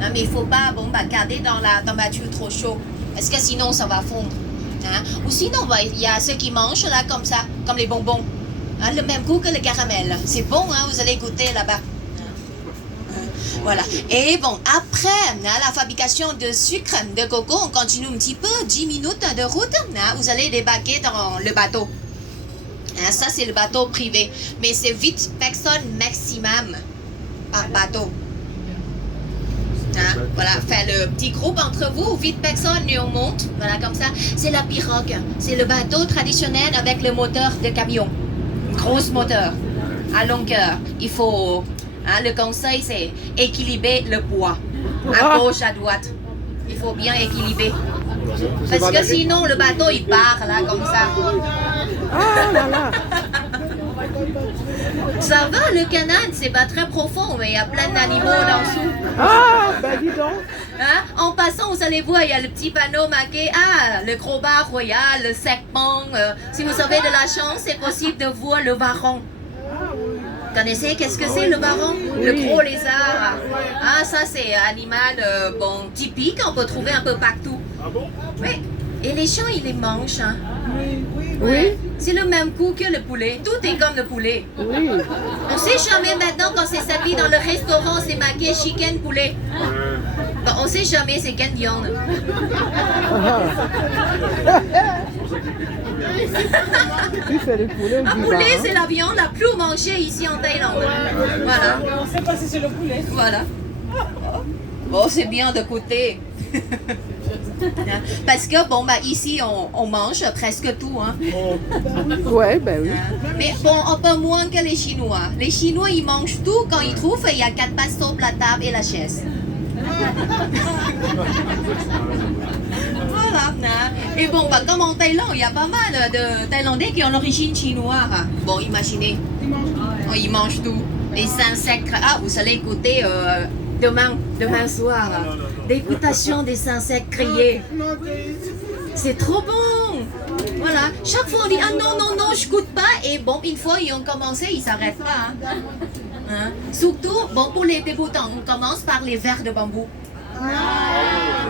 Hein, mais il ne faut pas garder dans la température trop chaude, parce que sinon ça va fondre. Hein. Ou sinon, il y a ceux qui mangent là comme ça, comme les bonbons. Hein, le même goût que le caramel. C'est bon, hein, vous allez goûter là-bas. Voilà. Et bon, après la fabrication de sucre de coco, on continue un petit peu, 10 minutes de route. Vous allez débarquer dans le bateau. Ça, c'est le bateau privé. Mais c'est 8 personnes maximum par bateau. Voilà, faire le petit groupe entre vous, 8 personnes et on monte. Voilà, comme ça. C'est la pirogue. C'est le bateau traditionnel avec le moteur de camion. Gros moteur à longueur. Il faut... le conseil, c'est équilibrer le poids. À gauche, à droite. Il faut bien équilibrer. Parce que sinon, le bateau, il part là, comme ça. Ah là là. Ça va, le canal, c'est pas très profond, mais il y a plein d'animaux en dessous. Ah, ben dis donc. En passant, vous allez voir, il y a le petit panneau marqué le gros bar royal, le serpent. Si vous avez de la chance, c'est possible de voir le varan. Vous connaissez qu'est-ce que c'est le varan? Le gros lézard. Ça c'est un animal typique, on peut trouver un peu partout. Ah bon? Oui. Et les chiens, ils les mangent. Hein. Oui. C'est le même goût que le poulet. Tout est comme le poulet. Oui. On sait jamais maintenant quand c'est servi dans le restaurant, c'est marqué chicken poulet. On sait jamais c'est quelle viande. Puis c'est le poulet ou Un du poulet, bar, c'est la viande la plus mangée ici en Thaïlande. Voilà. On ne sait pas si c'est le poulet. Voilà. Bon, c'est bien de côté. Parce que ici on mange presque tout. Hein. Ouais, ben oui. Mais bon, un peu moins que les Chinois. Les Chinois, ils mangent tout quand ils trouvent. Il y a 4 pastos, la table et la chaise. Voilà. Et bon, comme en Thaïlande, il y a pas mal de Thaïlandais qui ont l'origine chinoise. Bon, imaginez. Ils mangent tout. Les insectes. Vous allez écouter demain soir. Dégustation des insectes grillés. C'est trop bon. Voilà. Chaque fois, on dit non, je goûte pas. Et bon, une fois, ils ont commencé, ils s'arrêtent pas. Hein. Surtout, pour les débutants, on commence par les verres de bambou.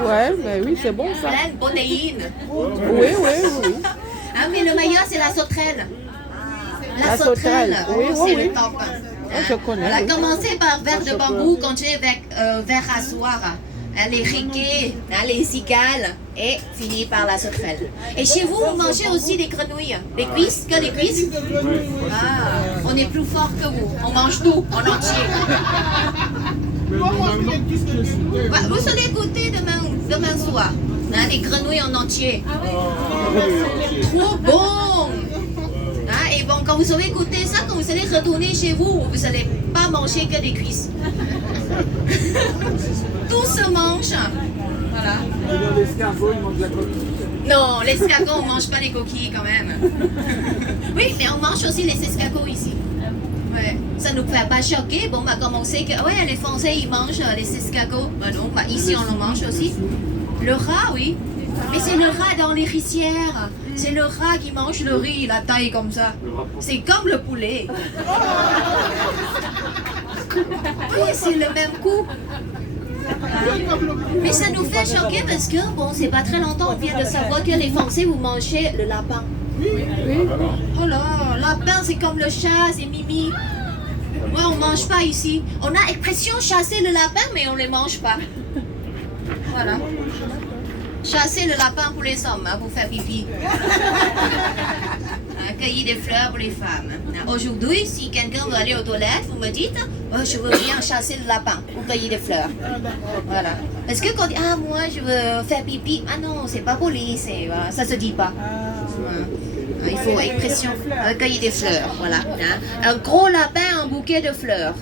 Ouais, ben oui, c'est bon ça. Plein de protéines. Oui. Mais le meilleur, c'est la sauterelle. La sauterelle, oui, c'est oui. le top. Je connais. On a Oui. commencé par verre de bambou, continué avec verre à soir, les riquets, les cigales et fini par la sauterelle. Et chez vous, vous mangez aussi des grenouilles, des cuisses, que des cuisses. On est plus fort que vous, on mange tout en entier. Vous allez goûter demain soir, des grenouilles en entier. Trop bon! Et bon, quand vous aurez goûté ça, quand vous allez retourner chez vous, vous n'allez pas manger que des cuisses. Tout se mange. Voilà. L'escargot, il mange la coquille. Non, l'escargot, on ne mange pas les coquilles quand même. Oui, mais on mange aussi les escargots ici. Ouais. Ça ne nous fait pas choquer. Bon, comme on sait que les Français, ils mangent les escargots. Non, ici, on en mange aussi. Le rat, oui. Mais c'est le rat dans les rizières. C'est le rat qui mange le riz, la taille comme ça. C'est comme le poulet. Oui, c'est le même coup. Mais ça nous fait choquer parce que, c'est pas très longtemps, on vient de savoir que les Français, vous mangez le lapin. Oui. Oh là, lapin, c'est comme le chat, c'est mimi. Ouais, on mange pas ici. On a expression chasser le lapin, mais on les mange pas. Voilà. Chasser le lapin pour les hommes, pour faire pipi. Cueillir des fleurs pour les femmes. Aujourd'hui, si quelqu'un veut aller aux toilettes, vous me dites, je veux bien chasser le lapin pour cueillir des fleurs. Voilà. Parce que quand on dit, moi je veux faire pipi, non, c'est pas poli, ça se dit pas. Il faut expression, cueillir des fleurs, voilà. Un gros lapin, un bouquet de fleurs.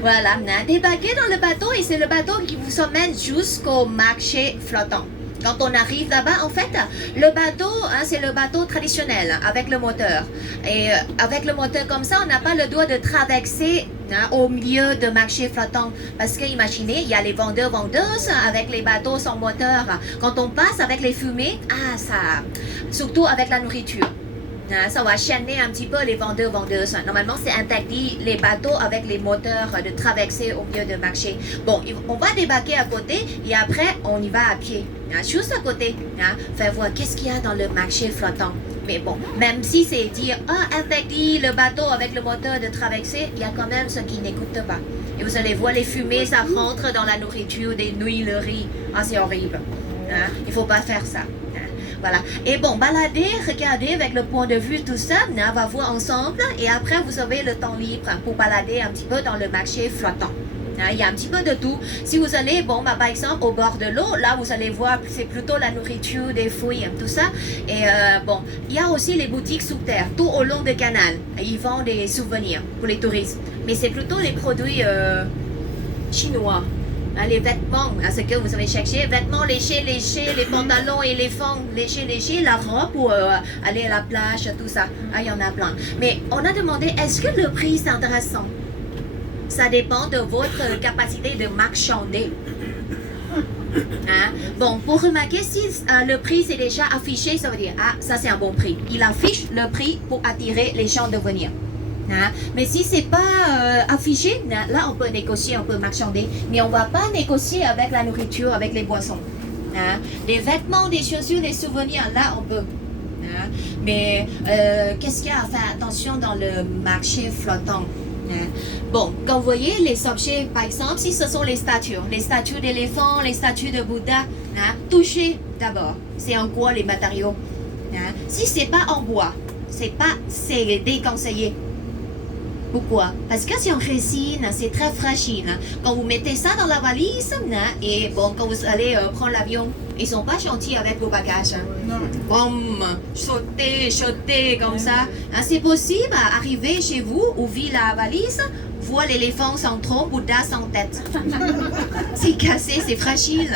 Voilà, débarquez dans le bateau et c'est le bateau qui vous emmène jusqu'au marché flottant. Quand on arrive là-bas, en fait, le bateau, c'est le bateau traditionnel avec le moteur. Et avec le moteur comme ça, on n'a pas le droit de traverser au milieu de marché flottant. Parce que imaginez, il y a les vendeuses avec les bateaux sans moteur. Quand on passe avec les fumées, ça, surtout avec la nourriture. Hein, ça va chaîner un petit peu les vendeurs-vendeuses. Normalement, c'est interdit les bateaux avec les moteurs de traverser au milieu du marché. Bon, on va débarquer à côté et après, on y va à pied. Hein, juste à côté. Hein, faire voir qu'est-ce qu'il y a dans le marché flottant. Mais bon, même si c'est dire interdit le bateau avec le moteur de traverser, il y a quand même ceux qui n'écoutent pas. Et vous allez voir les fumées, ça rentre dans la nourriture des huileries. Ah, c'est horrible. Hein, il ne faut pas faire ça. Voilà. Et bon, balader, regarder avec le point de vue, tout ça, on va voir ensemble. Et après, vous avez le temps libre pour balader un petit peu dans le marché flottant. Il y a un petit peu de tout. Si vous allez, bon, par exemple, au bord de l'eau, là, vous allez voir, c'est plutôt la nourriture, des fruits, tout ça. Et bon, il y a aussi les boutiques sous terre, tout au long du canal. Ils vendent des souvenirs pour les touristes. Mais c'est plutôt les produits chinois. Les vêtements, à ce que vous avez cherché, vêtements léchés, les pantalons éléphants léchés, la robe pour aller à la plage, tout ça. Il y en a plein. Mais on a demandé, est-ce que le prix c'est intéressant? Ça dépend de votre capacité de marchander. Hein? Bon, pour remarquer si le prix c'est déjà affiché, ça veut dire, ça c'est un bon prix. Il affiche le prix pour attirer les gens de venir. Hein? Mais si c'est pas affiché, là on peut négocier, on peut marchander, mais on va pas négocier avec la nourriture, avec les boissons. Hein? Les vêtements, des chaussures, des souvenirs, là on peut. Hein? Mais qu'est-ce qu'il y a à faire attention dans le marché flottant? Hein? Bon, quand vous voyez les objets, par exemple, si ce sont les statues d'éléphants, les statues de Bouddha, hein? Touchez d'abord, c'est en quoi les matériaux? Hein? Si c'est pas en bois, c'est déconseillé. Pourquoi? Parce que c'est en résine, c'est très fragile. Quand vous mettez ça dans la valise, et bon, quand vous allez prendre l'avion, ils sont pas gentils avec vos bagages. Boum, sauter comme ça. C'est possible d'arriver chez vous, ouvrir la valise, voir l'éléphant sans trompe, Bouddha sans tête. C'est cassé, c'est fragile.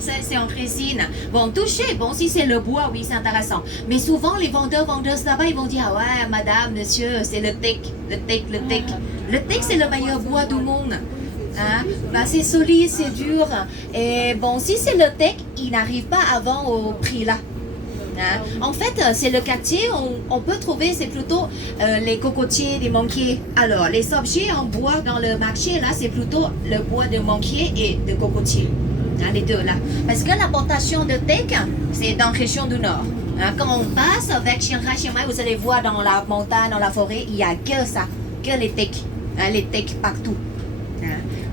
Ça, c'est en résine. Bon, toucher, bon, si c'est le bois, oui, c'est intéressant. Mais souvent, les vendeuses là-bas, ils vont dire, ouais, madame, monsieur, c'est le teak. Le teak, c'est le meilleur bois du monde. C'est solide, c'est dur. Et bon, si c'est le teak, il n'arrive pas à vendre au prix là. En fait, c'est le quartier, on peut trouver, c'est plutôt les cocotiers, les manguiers. Alors, les objets en bois dans le marché, là, c'est plutôt le bois de manguier et de cocotier. Les deux là. Parce que la plantation de teck, c'est dans la région du Nord. Quand on passe avec Chiang Mai, vous allez voir dans la montagne, dans la forêt, il n'y a que ça, que les teck. Les teck partout.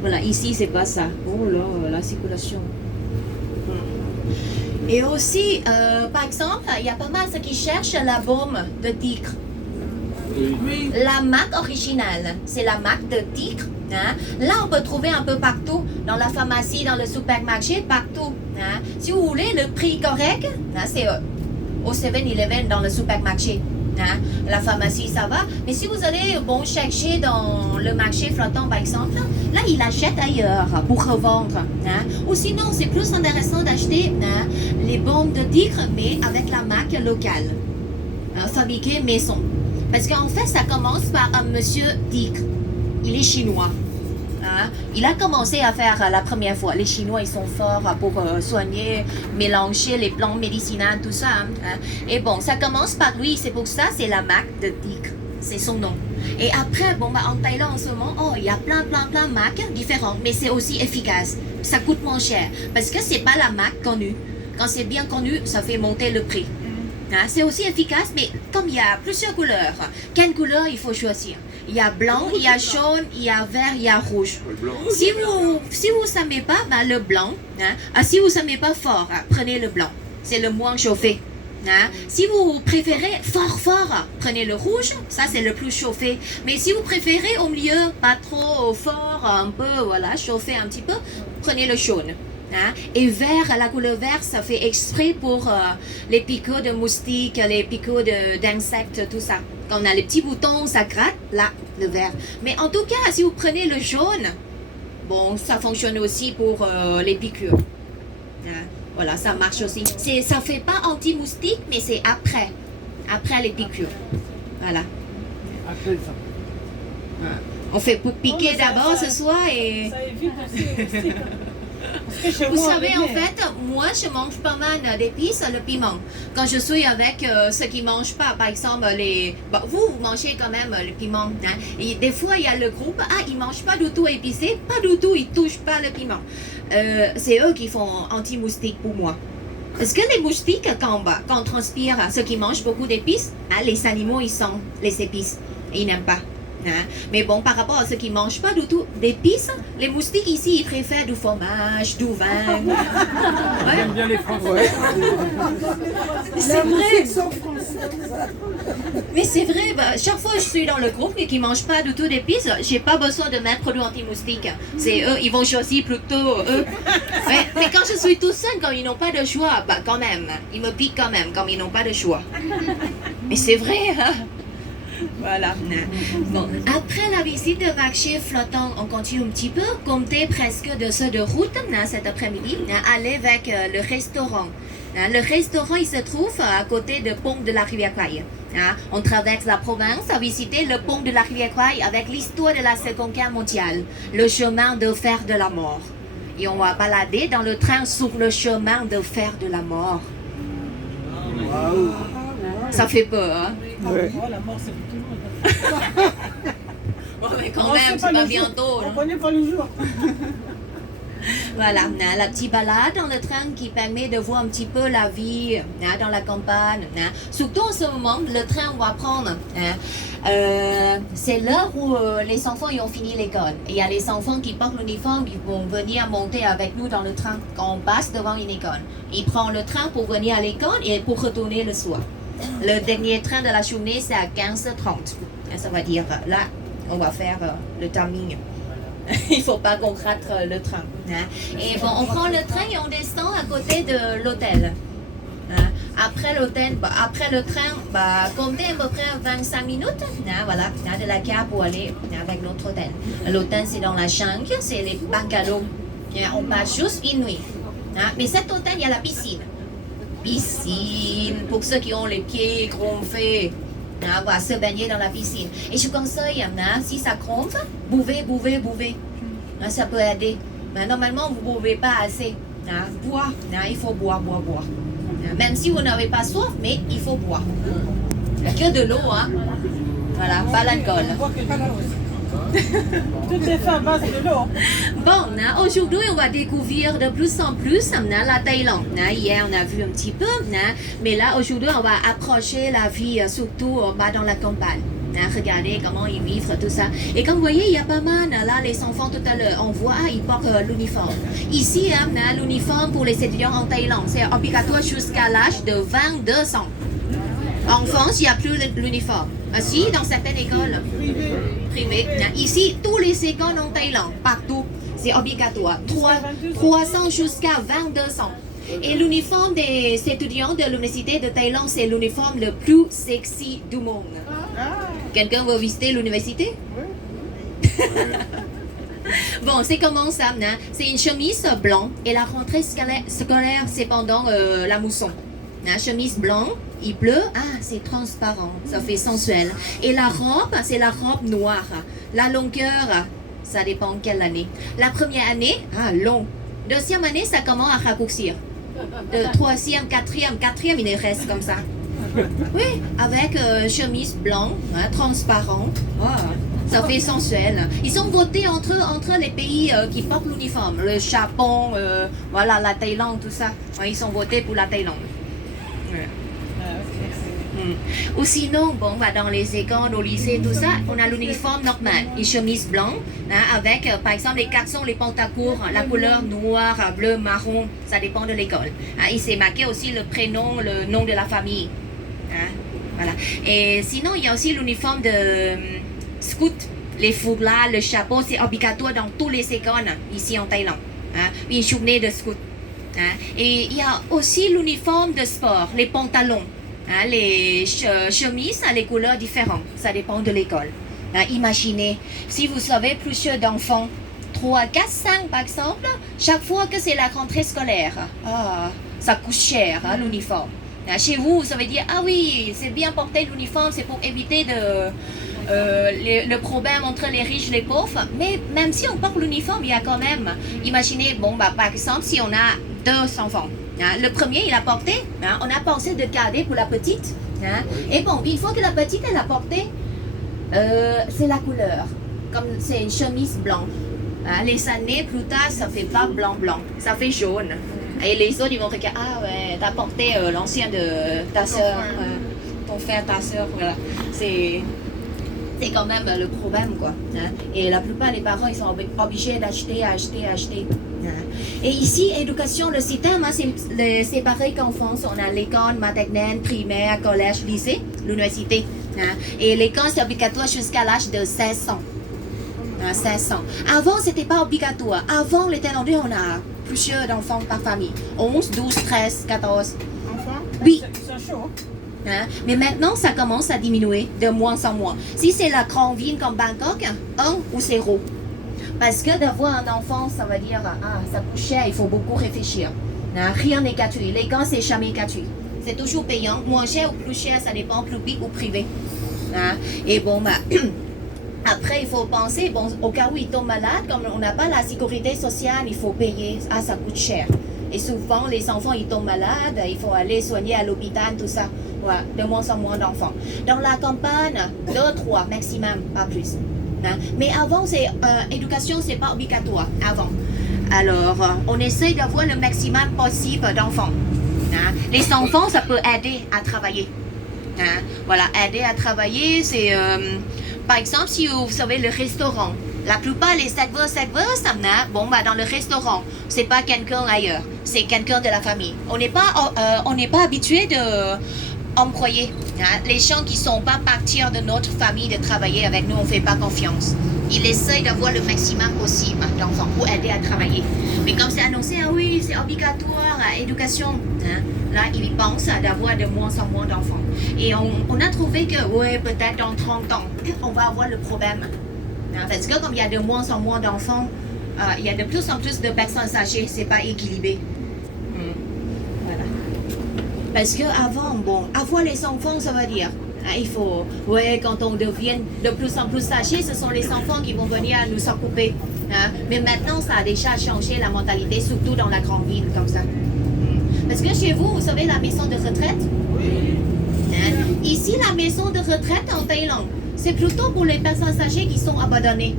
Voilà, ici, c'est pas ça. Oh là, la circulation. Et aussi, par exemple, il y a pas mal ceux qui cherchent la baume de tigre. Oui. La marque originale, c'est la marque de tigre. Là, on peut trouver un peu partout, dans la pharmacie, dans le supermarché, partout. Si vous voulez le prix correct, c'est au 7-Eleven dans le supermarché. La pharmacie, ça va. Mais si vous allez chercher dans le marché flottant, par exemple, là, il achète ailleurs pour revendre. Ou sinon, c'est plus intéressant d'acheter les baumes de tigre, mais avec la marque locale, fabriquée maison. Parce qu'en fait, ça commence par un monsieur tigre. Il est chinois. Il a commencé à faire la première fois. Les Chinois, ils sont forts pour soigner, mélanger les plantes médicinales, tout ça. Et bon, ça commence par lui. C'est pour ça, c'est la marque de tigre. C'est son nom. Et après, en Thaïlande en ce moment, il y a plein de marques différentes. Mais c'est aussi efficace. Ça coûte moins cher. Parce que c'est pas la marque connue. Quand c'est bien connu, ça fait monter le prix. C'est aussi efficace, mais comme il y a plusieurs couleurs, quelle couleur il faut choisir? Il y a blanc, il y a jaune, il y a vert, il y a rouge. Si vous n'aimez pas, le blanc. Si vous n'aimez pas fort, prenez le blanc. C'est le moins chauffé. Si vous préférez fort, prenez le rouge. Ça, c'est le plus chauffé. Mais si vous préférez au milieu, pas trop fort, un peu, voilà, chauffé un petit peu, prenez le jaune. Et vert, la couleur vert, ça fait exprès pour les picots de moustiques, les picots d'insectes, tout ça. Quand on a les petits boutons, ça gratte, là, le vert. Mais en tout cas, si vous prenez le jaune, bon, ça fonctionne aussi pour les piqûres. Voilà, ça marche aussi. Ça ne fait pas anti-moustique, mais c'est après les piqûres. Voilà. Après ça. On fait pour piquer d'abord ce soir et... Ça évite aussi les moustiques. Vous savez, en fait, moi, je mange pas mal d'épices, le piment. Quand je suis avec ceux qui mangent pas, par exemple, vous mangez quand même le piment. Hein? Et des fois, il y a le groupe, ils mangent pas du tout épicé, pas du tout, ils touchent pas le piment. C'est eux qui font anti-moustique pour moi. Parce que les moustiques, quand on transpire, ceux qui mangent beaucoup d'épices, les animaux, ils sentent les épices. Et ils n'aiment pas. Hein? Mais bon, par rapport à ceux qui ne mangent pas du tout d'épices, les moustiques ici, ils préfèrent du fromage, du vin. Ouais. J'aime bien les Français. C'est vrai. Mais c'est vrai, chaque fois que je suis dans le groupe et qu'ils ne mangent pas du tout d'épices, j'ai pas besoin de mettre produit anti-moustique. C'est eux, ils vont choisir plutôt eux. Ouais, mais quand je suis tout seul, quand ils n'ont pas de choix, quand même, ils me piquent quand même, comme ils n'ont pas de choix. Mais c'est vrai, hein? Voilà. Bon, après la visite de marché flottant, on continue un petit peu, compter presque 2 heures de route cet après-midi, aller vers le restaurant. Le restaurant, il se trouve à côté du pont de la rivière Kwai. On traverse la province à visiter le pont de la rivière Kwai avec l'histoire de la Seconde Guerre mondiale, le chemin de fer de la mort. Et on va balader dans le train sur le chemin de fer de la mort. Ça fait peur, hein? Ouais. Oh, la mort, c'est pour tout le monde. Bon, mais quand même, c'est pas bientôt. On connaît pas le jour. Voilà, la petite balade dans le train qui permet de voir un petit peu la vie dans la campagne. Surtout en ce moment, le train va prendre. C'est l'heure où les enfants ils ont fini l'école. Il y a les enfants qui portent l'uniforme qui vont venir monter avec nous dans le train quand on passe devant une école. Ils prennent le train pour venir à l'école et pour retourner le soir. Le dernier train de la journée, c'est à 15h30. Ça va dire, là, on va faire le timing. Il ne faut pas qu'on rate le train. Et bon, on prend le train et on descend à côté de l'hôtel. Après le train, comptez à peu près 25 minutes voilà, de la gare pour aller avec notre hôtel. L'hôtel, c'est dans la jungle, c'est les bungalows. On passe juste une nuit. Mais cet hôtel, il y a la piscine. Piscine, pour ceux qui ont les pieds gonflés, on va se baigner dans la piscine. Et je conseille, si ça gonfle, buvez. Ça peut aider. Mais normalement, vous ne buvez pas assez. Boire, il faut boire. Même si vous n'avez pas soif, mais il faut boire. Que de l'eau, hein. Voilà, pas l'alcool. Tout est fait à base de l'eau. Bon, aujourd'hui, on va découvrir de plus en plus la Thaïlande. Hier, on a vu un petit peu, mais là, aujourd'hui, on va approcher la vie, surtout dans la campagne. Regardez comment ils vivent, tout ça. Et comme vous voyez, il y a pas mal, là, les enfants, tout à l'heure, on voit, ils portent l'uniforme. Ici, l'uniforme pour les étudiants en Thaïlande, c'est obligatoire jusqu'à l'âge de 22 ans. En France, il n'y a plus l'uniforme. Si, dans certaines écoles privées. Ici, tous les écoles en Thaïlande, partout, c'est obligatoire. 300 jusqu'à 22 ans. Et l'uniforme des étudiants de l'université de Thaïlande, c'est l'uniforme le plus sexy du monde. Quelqu'un veut visiter l'université? Bon, c'est comment ça? C'est une chemise blanche et la rentrée scolaire, c'est pendant la mousson. Chemise blanche, il pleut, c'est transparent, ça fait sensuel. Et la robe, c'est la robe noire. La longueur, ça dépend quelle année. La première année, long. Deuxième année, ça commence à raccourcir. Troisième, quatrième, il reste comme ça. Oui, avec chemise blanche, transparente. Ça fait sensuel. Ils sont votés entre les pays qui portent l'uniforme. Le Japon, voilà, la Thaïlande, tout ça. Ils sont votés pour la Thaïlande. Ou sinon, dans les écoles, au lycée, tout ça, on a l'uniforme normal, une chemise blanche, avec, par exemple, les garçons, les pantacours, la couleur noire, bleu, marron, ça dépend de l'école. Il s'est marqué aussi le prénom, le nom de la famille. Voilà. Et sinon, il y a aussi l'uniforme de scout, les foulards, le chapeau, c'est obligatoire dans tous les écoles ici en Thaïlande. Une journée de scout. Et il y a aussi l'uniforme de sport, les pantalons. Les chemises, les couleurs différentes, ça dépend de l'école. Imaginez, si vous avez plusieurs d'enfants, 3, 4, 5 par exemple, chaque fois que c'est la rentrée scolaire, ça coûte cher l'uniforme. Chez vous, vous savez dire, oui, c'est bien porter l'uniforme, c'est pour éviter de le problème entre les riches et les pauvres. Mais même si on porte l'uniforme, il y a quand même, imaginez, bon, bah, par exemple, si on a 2 enfants, hein, le premier, il a porté, hein, on a pensé de garder pour la petite. Hein, et bon, une fois que la petite, elle a porté, c'est la couleur. Comme c'est une chemise blanche. Hein, les années plus tard, ça fait pas blanc, ça fait jaune. Et les autres, ils vont regarder, ah ouais, t'as porté l'ancien de ta soeur, ton frère, ta soeur, voilà. C'est quand même le problème, quoi. Hein. Et la plupart des parents, ils sont obligés d'acheter. Hein. Et ici, éducation, le système, hein, c'est pareil qu'en France. On a l'école maternelle, primaire, collège, lycée, l'université. Hein. Et l'école, c'est obligatoire jusqu'à l'âge de 16 ans. 16 ans. Avant, c'était pas obligatoire. Avant, les Thaïlandais, on a plusieurs d'enfants par famille. 11, 12, 13, 14. Enfants? Oui. Ils sont chauds. Hein? Mais maintenant, ça commence à diminuer de moins en moins. Si c'est la grande ville comme Bangkok, 1 ou 0. Parce que d'avoir un enfant, ça veut dire, ça coûte cher, il faut beaucoup réfléchir. Hein? Rien n'est gratuit. Les gars, c'est jamais gratuit. C'est toujours payant. Moins cher ou plus cher, ça dépend public ou privé. Hein? Et bon, bah, après, il faut penser, bon, au cas où ils tombent malades, comme on n'a pas la sécurité sociale, il faut payer. Ça coûte cher. Et souvent, les enfants, ils tombent malades, il faut aller soigner à l'hôpital, tout ça. Ouais, de moins en moins d'enfants. Dans la campagne, 2, 3 maximum, pas plus. Hein? Mais avant, éducation, c'est pas obligatoire. Avant. Alors, on essaye d'avoir le maximum possible d'enfants. Hein? Les enfants, ça peut aider à travailler. Hein? Voilà, aider à travailler, c'est... par exemple, si vous savez le restaurant, la plupart les serveurs, bon, bah, dans le restaurant, c'est pas quelqu'un ailleurs, c'est quelqu'un de la famille. On n'est pas habitué de employer. Hein? Les gens qui sont pas partir de notre famille de travailler avec nous, on fait pas confiance. Ils essayent d'avoir le maximum possible d'enfants pour aider à travailler. Mais comme c'est annoncé, ah oui, c'est obligatoire à éducation. Hein? Là, ils pensent d'avoir de moins en moins d'enfants. Et on a trouvé que, ouais, peut-être dans 30 ans, on va avoir le problème. Hein? Parce que comme il y a de moins en moins d'enfants, il y a de plus en plus de personnes âgées, c'est pas équilibré. Voilà. Parce que avant, bon, avoir les enfants, ça veut dire, hein, il faut, ouais, quand on devient de plus en plus âgé, ce sont les enfants qui vont venir nous occuper. Hein? Mais maintenant, ça a déjà changé la mentalité, surtout dans la grande ville, comme ça. Parce que chez vous, vous savez la maison de retraite? Hein? Ici, la maison de retraite en Thaïlande, c'est plutôt pour les personnes âgées qui sont abandonnées.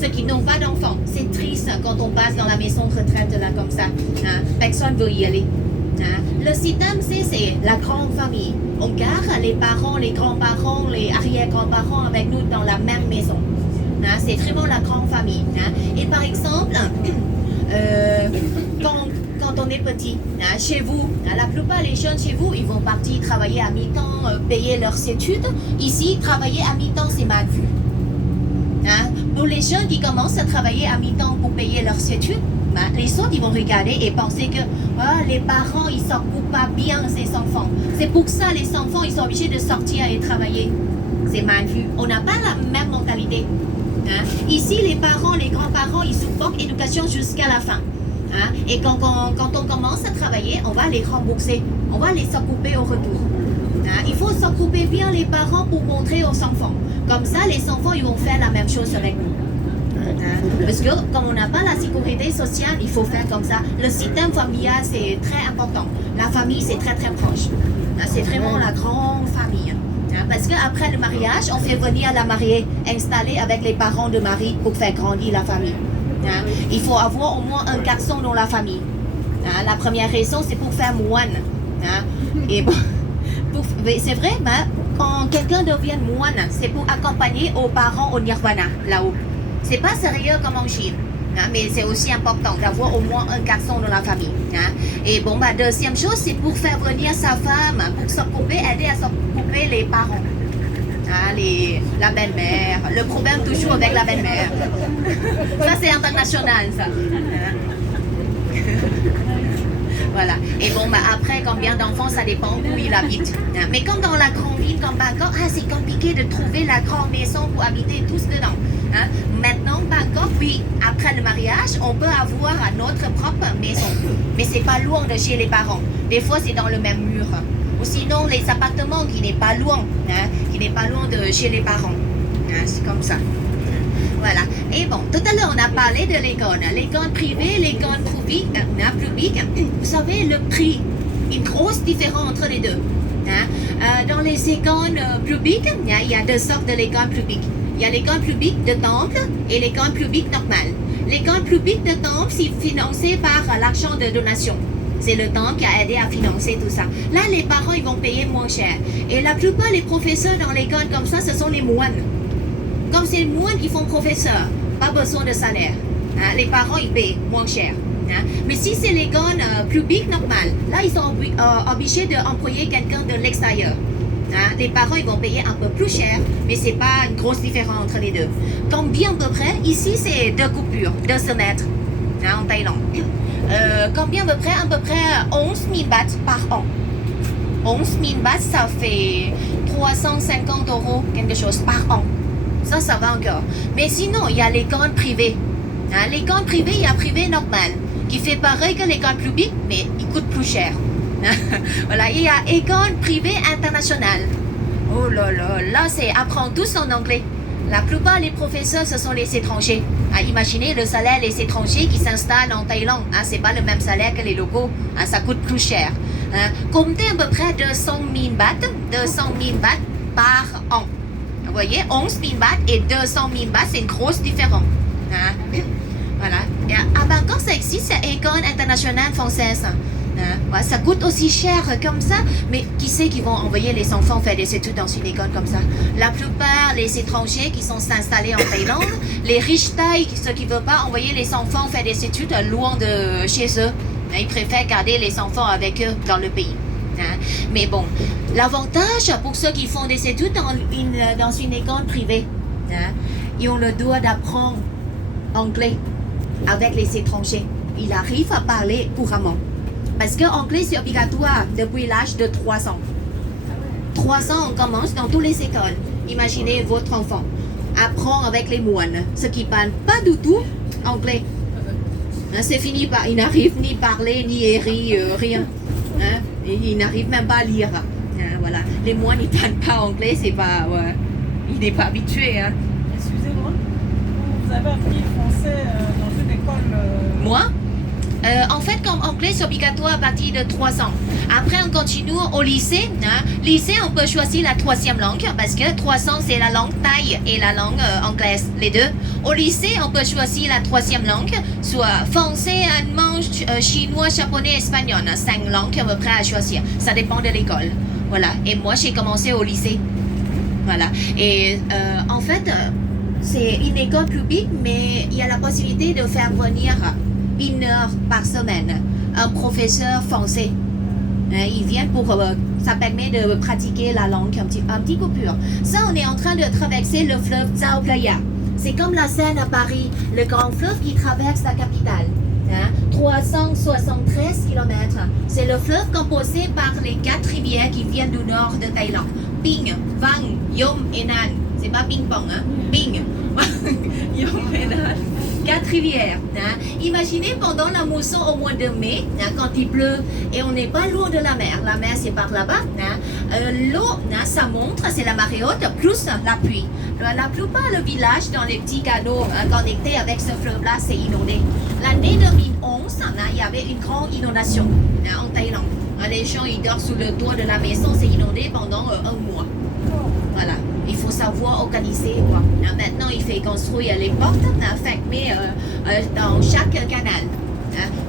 Ceux qui n'ont pas d'enfants. C'est triste quand on passe dans la maison de retraite là comme ça. Hein? Personne ne veut y aller. Hein? Le système, c'est la grande famille. On garde les parents, les grands-parents, les arrière-grands-parents avec nous dans la même maison. Hein? C'est vraiment la grande famille. Hein? Et par exemple, quand on est petit, hein, chez vous, hein, la plupart des jeunes chez vous, ils vont partir travailler à mi-temps, payer leurs études. Ici, travailler à mi-temps, c'est mal vu. Hein? Pour les jeunes qui commencent à travailler à mi-temps pour payer leurs études, ben, les autres, ils vont regarder et penser que les parents, ils s'occupent pas bien ces enfants. C'est pour ça les enfants, ils sont obligés de sortir et travailler. C'est mal vu. On n'a pas la même mentalité. Hein? Ici, les parents, les grands-parents, ils supportent l'éducation jusqu'à la fin. Hein? Et quand on commence à travailler, on va les rembourser. On va les s'occuper au retour. Hein? Il faut s'occuper bien les parents pour montrer aux enfants. Comme ça, les enfants, ils vont faire la même chose avec nous. Hein? Parce que comme on n'a pas la sécurité sociale, il faut faire comme ça. Le système familial, c'est très important. La famille, c'est très très proche. Hein? C'est vraiment la grande famille. Hein? Parce qu'après le mariage, on fait venir la mariée installer avec les parents de mari pour faire grandir la famille. Hein? Il faut avoir au moins un garçon dans la famille. Hein? La première raison, c'est pour faire moine. Hein? Et bon, c'est vrai, ben, quand quelqu'un devient moine, c'est pour accompagner aux parents au nirvana, là-haut. C'est pas sérieux comme en Chine. Hein? Mais c'est aussi important d'avoir au moins un garçon dans la famille. Hein? Et bon, ben, deuxième chose, c'est pour faire venir sa femme, pour s'occuper, aider à s'occuper les parents. Hein, la belle-mère, le problème toujours avec la belle-mère. Ça, c'est international, ça. Voilà. Et bon, bah, après, combien d'enfants, ça dépend où il habite. Hein. Mais comme dans la grande ville, comme Bangkok, c'est compliqué de trouver la grande maison pour habiter tous dedans. Hein. Maintenant, Bangkok, oui, après le mariage, on peut avoir notre propre maison. Mais c'est pas loin de chez les parents. Des fois, c'est dans le même mur. Ou sinon, les appartements qui n'est pas loin, hein, qui n'est pas loin de chez les parents. C'est comme ça. Voilà. Et bon, tout à l'heure, on a parlé de l'école. L'école privée, l'école publique. Vous savez, le prix, une grosse différence entre les deux. Dans les écoles publiques, il y a deux sortes de l'école publique. Il y a l'école publique de temple et l'école publique normale. L'école publique de temple, c'est financé par l'argent de donation. C'est le temple qui a aidé à financer tout ça. Là, les parents, ils vont payer moins cher. Et la plupart des professeurs dans l'école comme ça, ce sont les moines. Comme c'est les moines qui font professeur, pas besoin de salaire. Les parents, ils payent moins cher. Mais si c'est l'école publique normale, là, ils sont obligés d'employer quelqu'un de l'extérieur. Les parents, ils vont payer un peu plus cher, mais c'est pas une grosse différence entre les deux. Combien à peu près? Ici, c'est 2 coupures, 2 semestres, en Thaïlande. Combien à peu près 11 000 bahts par an. 11 000 bahts, ça fait 350 € quelque chose par an. Ça va encore. Mais sinon, il y a l'école privée. L'école privée, il y a privé normal, qui fait pareil que l'école publique, mais il coûte plus cher. Voilà, il y a école privée internationale. Oh là là, là c'est apprendre tous en anglais. La plupart des professeurs, ce sont les étrangers. Imaginez le salaire des étrangers qui s'installent en Thaïlande. C'est pas le même salaire que les locaux. Ça coûte plus cher. Comptez à peu près 200 000 bahts, 200 000 bahts par an. Vous voyez, 11 000 bahts et 200 000 bahts, c'est une grosse différence. Voilà. Et à Bangkok, ça existe, c'est école internationale française. Ça coûte aussi cher comme ça, mais qui c'est qui vont envoyer les enfants faire des études dans une école comme ça? La plupart des étrangers qui sont installés en Thaïlande, les riches Thaïs, ceux qui ne veulent pas envoyer les enfants faire des études loin de chez eux, ils préfèrent garder les enfants avec eux dans le pays. Mais bon, l'avantage pour ceux qui font des études dans une école privée, ils ont le droit d'apprendre anglais avec les étrangers. Ils arrivent à parler couramment. Parce que l'anglais, c'est obligatoire depuis l'âge de 3 ans. 3 ans, on commence dans toutes les écoles. Imaginez votre enfant apprend avec les moines, ceux qui ne parlent pas du tout anglais. C'est fini, il n'arrive ni parler, ni écrire, rien. Il n'arrive même pas à lire. Voilà. Les moines, ils ne parlent pas anglais, c'est pas... il n'est pas habitué. Excusez-moi, vous avez appris français dans une école... Moi en fait, comme anglais, c'est obligatoire à partir de 3 ans. Après, on continue au lycée. Lycée, on peut choisir la 3e langue parce que 3 ans, c'est la langue thaï et la langue anglaise, les deux. Au lycée, on peut choisir la 3e langue, soit français, allemand, chinois, japonais, espagnol. 5 langues à peu près à choisir. Ça dépend de l'école. Voilà. Et moi, j'ai commencé au lycée. Voilà. Et en fait, c'est une école publique, mais il y a la possibilité de faire venir 1 heure par semaine un professeur français. Il vient pour... ça permet de pratiquer la langue un petit coupure. Ça, on est en train de traverser le fleuve Chao Phraya. C'est comme la Seine à Paris, le grand fleuve qui traverse la capitale. 373 km. C'est le fleuve composé par les 4 rivières qui viennent du nord de Thaïlande. Ping, Vang, Yom et Nan. C'est pas ping-pong, Ping. Yom et Nan. 4 rivières. Imaginez pendant la mousson au mois de mai, quand il pleut, et on n'est pas loin de la mer. La mer, c'est par là-bas. L'eau, ça montre, c'est la marée haute, plus la pluie. La plupart du village, dans les petits canaux connectés avec ce fleuve-là, c'est inondé. L'année 2011, il y avait une grande inondation en Thaïlande. Les gens, ils dorment sous le toit de la maison, c'est inondé pendant 1 mois. Voilà. Il faut savoir organiser. Maintenant, il fait construire les portes fermées dans chaque canal.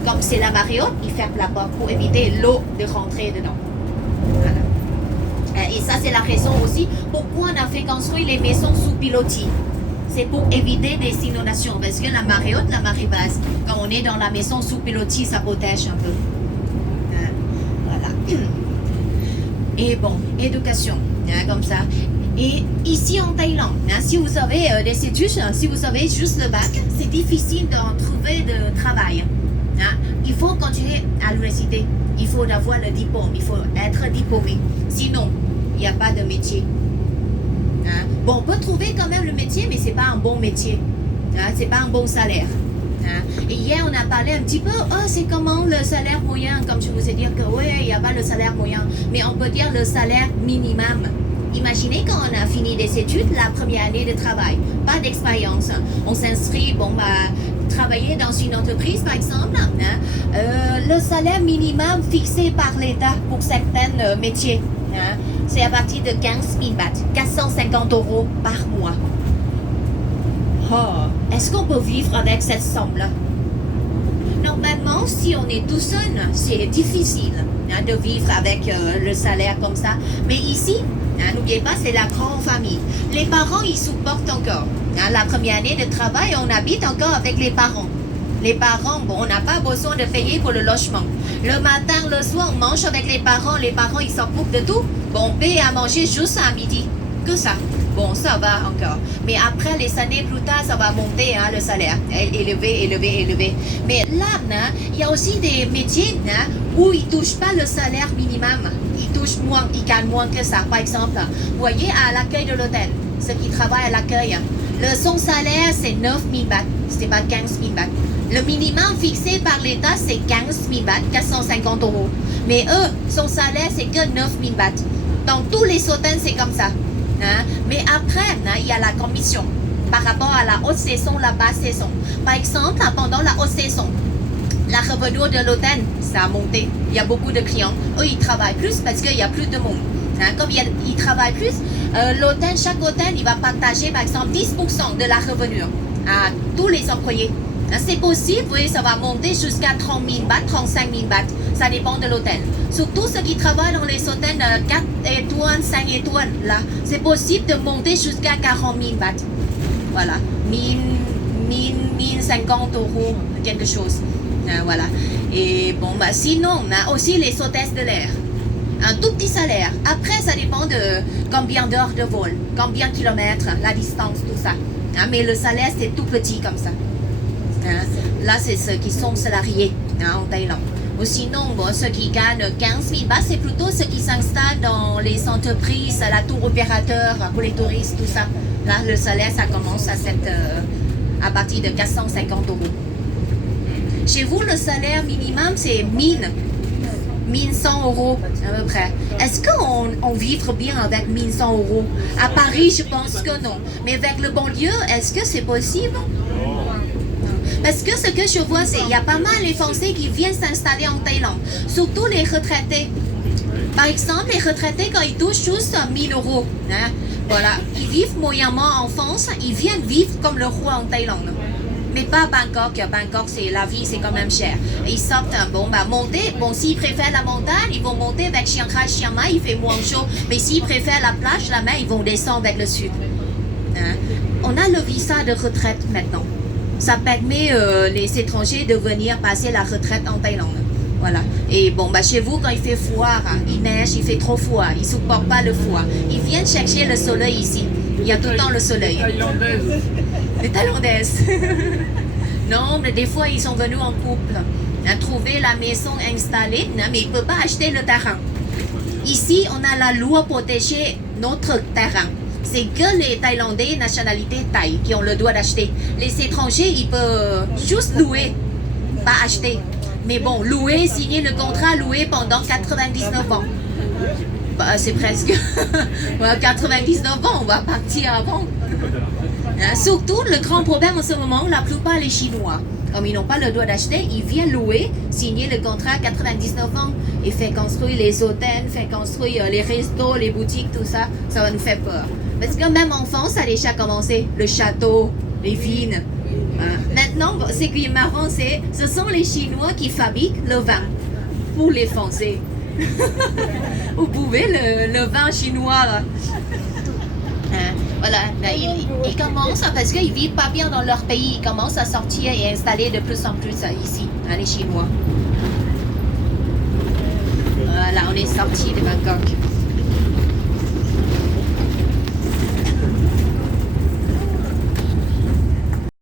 Comme c'est la marée haute, il ferme la porte pour éviter l'eau de rentrer dedans. Voilà. Et ça, c'est la raison aussi pourquoi on a fait construire les maisons sous pilotis. C'est pour éviter des inondations. Parce que la marée haute, la marée basse, quand on est dans la maison sous pilotis, ça protège un peu. Voilà. Et bon, éducation, comme ça. Et ici en Thaïlande, si vous avez des études, si vous avez juste le bac, c'est difficile d'en trouver de travail. Il faut continuer à l'université. Il faut avoir le diplôme. Il faut être diplômé. Sinon, il n'y a pas de métier. Bon, on peut trouver quand même le métier, mais ce n'est pas un bon métier. Ce n'est pas un bon salaire. Et hier, on a parlé un petit peu, c'est comment le salaire moyen, comme je vous ai dit que oui, il n'y a pas le salaire moyen, mais on peut dire le salaire minimum. Imaginez quand on a fini des études, la première année de travail, pas d'expérience. On s'inscrit, travailler dans une entreprise par exemple. Le salaire minimum fixé par l'État pour certains métiers, c'est à partir de 15 000 bahts, 450 € par mois. Oh, est-ce qu'on peut vivre avec cette somme-là? Normalement, si on est tout seul, c'est difficile de vivre avec le salaire comme ça. Mais ici, n'oubliez pas, c'est la grande famille. Les parents, ils supportent encore. La première année de travail, on habite encore avec les parents. Les parents, on n'a pas besoin de payer pour le logement. Le matin, le soir, on mange avec les parents. Les parents, ils s'occupent de tout. On paye à manger juste à midi. Que ça. Bon, ça va encore. Mais après, les années plus tard, ça va monter, le salaire. Élevé. Mais là, il y a aussi des métiers où ils ne touchent pas le salaire minimum. Ils touchent moins, ils gagnent moins que ça. Par exemple, vous voyez, à l'accueil de l'hôtel, ceux qui travaillent à l'accueil, son salaire, c'est 9 000 bahts. Ce n'est pas 15 000 bahts. Le minimum fixé par l'État, c'est 15 000 bahts, 450 €. Mais eux, son salaire, c'est que 9 000 bahts. Dans tous les hôtels, c'est comme ça. Mais après, il y a la commission par rapport à la haute saison, la basse saison. Par exemple, pendant la haute saison, la revenu de l'hôtel, ça a monté. Il y a beaucoup de clients. Eux, ils travaillent plus parce qu'il y a plus de monde. Comme ils travaillent plus, l'hôtel, chaque hôtel, il va partager par exemple 10% de la revenu à tous les employés. C'est possible, oui, ça va monter jusqu'à 30 000 bahts, 35 000 bahts. Ça dépend de l'hôtel. Surtout ceux qui travaillent dans les hôtels 4 étoiles, 5 étoiles, là, c'est possible de monter jusqu'à 40 000 bahts. Voilà, 1050 €, quelque chose. Voilà. Et sinon, on a aussi les hôtesses de l'air. Un tout petit salaire. Après, ça dépend de combien d'heures de vol, combien de kilomètres, la distance, tout ça. Mais le salaire, c'est tout petit comme ça. Là, c'est ceux qui sont salariés en Thaïlande. Ou sinon, ceux qui gagnent 15 000 bahts, c'est plutôt ceux qui s'installent dans les entreprises, la tour opérateur pour les touristes, tout ça. Là, le salaire, ça commence à partir de 450 €. Chez vous, le salaire minimum, c'est 1100 € à peu près. Est-ce qu'on vit bien avec 1100 €? À Paris, je pense que non. Mais avec le banlieue, est-ce que c'est possible? Parce que ce que je vois, c'est qu'il y a pas mal les Français qui viennent s'installer en Thaïlande. Surtout les retraités. Par exemple, les retraités, quand ils touchent juste 1 000 €, voilà, ils vivent moyennement en France, ils viennent vivre comme le roi en Thaïlande. Mais pas Bangkok. Bangkok, la vie, c'est quand même cher. Ils sortent, monter. S'ils préfèrent la montagne, ils vont monter avec Chiang Rai, Chiang Mai, il fait moins chaud. Mais s'ils préfèrent la plage, la mer, ils vont descendre avec le sud. On a le visa de retraite maintenant. Ça permet les étrangers de venir passer la retraite en Thaïlande. Voilà. Et chez vous, quand il fait froid, il neige, il fait trop froid, ils ne supportent pas le froid. Ils viennent chercher le soleil ici. Il y a tout le temps le soleil. Les Thaïlandaises. Non, mais des fois, ils sont venus en couple. Trouver la maison installée, mais ils ne peuvent pas acheter le terrain. Ici, on a la loi pour protéger notre terrain. C'est que les Thaïlandais, nationalité thaï, qui ont le droit d'acheter. Les étrangers, ils peuvent juste louer, pas acheter. Mais louer, signer le contrat, louer pendant 99 ans. C'est presque 99 ans, on va partir avant. Surtout, le grand problème en ce moment, la plupart des Chinois, comme ils n'ont pas le droit d'acheter, ils viennent louer, signer le contrat 99 ans et faire construire les hôtels, faire construire les restos, les boutiques, tout ça, ça va nous faire peur. Parce que même en France, ça a déjà commencé, le château, les vignes. Maintenant, ce qui est marrant, ce sont les Chinois qui fabriquent le vin pour les Français. Vous pouvez le vin chinois là. Voilà, ils commencent parce qu'ils ne vivent pas bien dans leur pays. Ils commencent à sortir et installer de plus en plus ici, les Chinois. Voilà, on est sorti de Bangkok.